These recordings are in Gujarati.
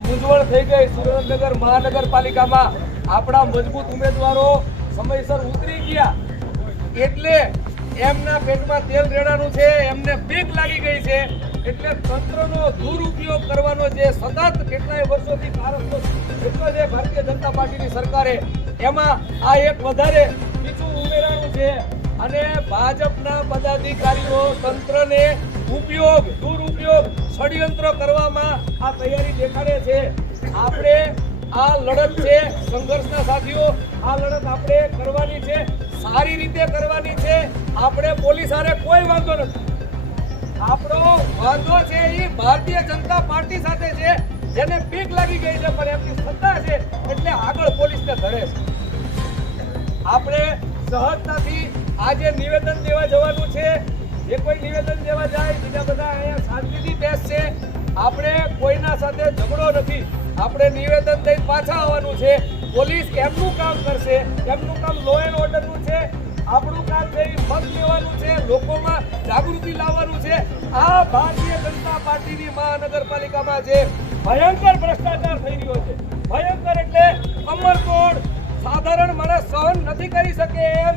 મૂંઝવણ થઈ ગઈ સુરેન્દ્રનગર મહાનગરપાલિકામાં આપણા મજબૂત ઉમેદવારો સમયસર ઉતરી ગયા એટલે એમના પેટમાં તેલ રેડાનું છે, એમને બીક લાગી ગઈ છે એટલે તંત્રનો દુરુપયોગ કરવાનો જે સતત કેટલાય વર્ષોથી કારસ્તો એટલો છે ભારતીય જનતા પાર્ટીની સરકારે એમાં આ એક વધારે બીજું ઉમેરાનું છે અને ભાજપના પદાધિકારીઓ તંત્રને દુરુપયોગ ષડયંત્ર કરવામાં આ તૈયારી દેખાડે છે। આપણે આ લડત છે સંઘર્ષના સાથીઓ, આ લડત આપણે કરવાની છે, સારી રીતે કરવાની છે। આપણે પોલીસ હારે કોઈ વાંધો નથી, આપણો વાંધો છે એ ભારતીય જનતા પાર્ટી સાથે છે જેને બીક લાગી ગઈ છે પણ એમની સત્તા છે એટલે આગળ પોલીસને ધરે છે। આપણે સહજતાથી આજે નિવેદન દેવા જવાનું છે, જે કોઈ નિવેદન દેવા જાય બીજા બધા અહીંયા શાંતિથી બેસશે, આપણે કોઈના સાથે ઝઘડો નથી, આપણે નિવેદન દઈ પાછા આવવાનું છે। પોલીસ એમનું કામ કરશે, એમનું કામ લો એન્ડ ઓર્ડરનું છે, આપણું કામ છે મત લેવાનું છે, લોકોમાં જાગૃતિ લાવવાનું છે। આ ભારતીય જનતા પાર્ટીની મહાનગરપાલિકામાં જે ભયંકર ભ્રષ્ટાચાર થઈ રહ્યો છે, ભયંકર એટલે કમરતોડ, સાધારણ માણસ સહન નથી કરી શકે એમ,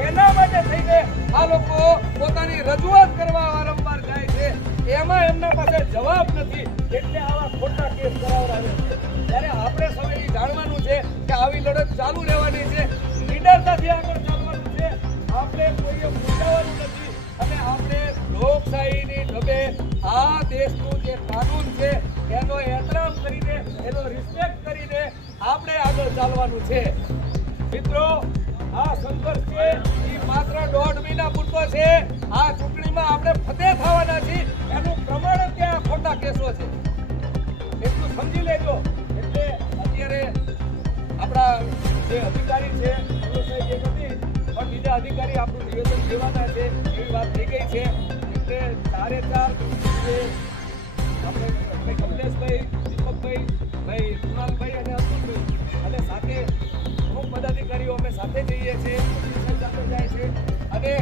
એના માટે થઈને આ લોકો પોતાની રજૂઆત કરવા વારંવાર જાય છે, એમાં એમના પાસે જવાબ નથી એટલે આવા ખોટા કેસ કરાવડાવે છે। ત્યારે આપણે સૌએ જાણવાનું છે કે આવી લડત ચાલુ રહેવાની છે, નીડરતાથી આગળ ચાલવાનું છે, આપણે કોઈએ મૂંઝાવાનું નથી અને આપણે લોકશાહીની ઢબે આ દેશનું જે કાનૂન છે એનો એહતરામ કરીને, એનો રિસ્પેક્ટ કરીને આપણે આગળ ચાલવાનું છે। મિત્રો, આ સંઘર્ષ છે એ માત્ર 1.5 મહિના પૂરતો છે, આ ચૂંટણીમાં આપણે ફતેહ થવાના છીએ એનું પ્રમાણ જ ત્યાં ખોટા કેસો છે, એટલું સમજી લેજો। એટલે અત્યારે આપણા જે અધિકારી છે સાહેબ નથી પણ બીજા અધિકારી આપણું નિવેદન દેવાના છે એવી વાત થઈ ગઈ છે એટલે 4 જે આપણે કમલેશભાઈ, દીપકભાઈ, ભાઈ કુણાલભાઈ અને અતુલભાઈ અને સાથે અમુક પદાધિકારીઓ અમે સાથે જઈએ છીએ, સાથે જાય છે અને